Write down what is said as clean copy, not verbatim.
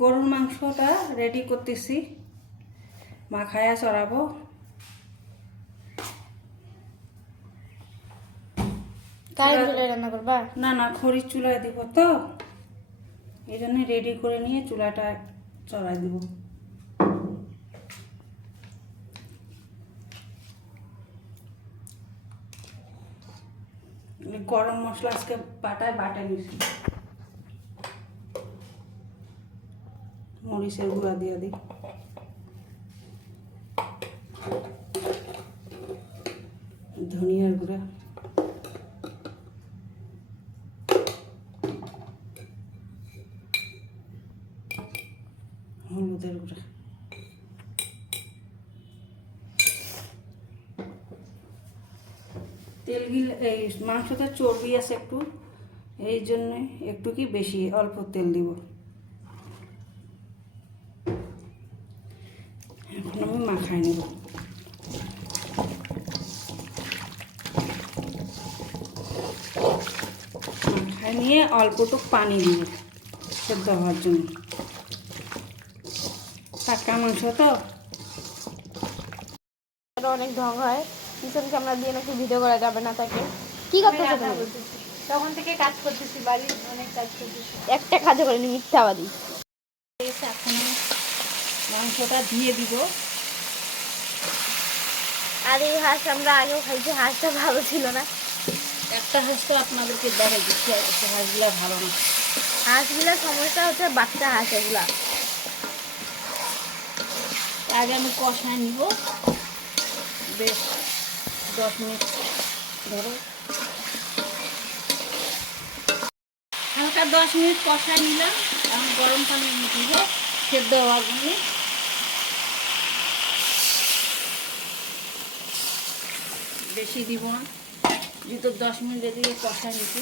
গরুর মাংসটা রেডি করতেছি, মাখায়া চড়াবো। কারেন্ট চুলায় রান্না করবা? না না, খড়ির চুলায় দিব তো, এই জন্য রেডি করে নিয়ে চুলাটা চড়াই দিব। গরম মশলা আজকে বাটা নিয়েছি, মরিচের গুঁড়া দিয়ে দিই, ধনিয়ার গুঁড়া, হলুদের গুঁড়া, এই মাংসটা চর্বি আছে একটু, এই জন্য একটু কি বেশি অল্প তেল দিব। এখন আমি মাখাই নেব। মাখাই নিয়ে অল্পটুকু পানি দিব সেদ্ধ হওয়ার জন্য, টাটকা মাংস তো। অনেক ঢং হয়, পিছন ক্যামেরা দিয়ে নাকি ভিডিও করা যাবে না তাকে। কি করতেছো তুমি? তখন থেকে কাজ করতেছি, বাড়ির অনেক কাজ করতেছি। একটা কাজও করিনি, মিথ্যাবাদী। এখন মাংসটা দিয়ে দিব। আর এই হাঁস আমরা আগেও খাইছি, হাঁসটা ভালো ছিল না। একটা হাঁস তো আপনাদেরকে দেখে দিচ্ছি, হাঁসগুলা ভালো না। হাঁসগুলা সমস্যা হচ্ছে বাচ্চা হাঁস এগুলা। আগে আমি কষায় নিব বেশ 10 মিনিট ধরো, হালকা 10 মিনিট কষায় নিলাম। এখন গরম পানি দিব সেদ্ধ হওয়ার জন্য। বেশি দিব না, যেহেতু 10 মিনিট এদিকে কষায় নিচ্ছি।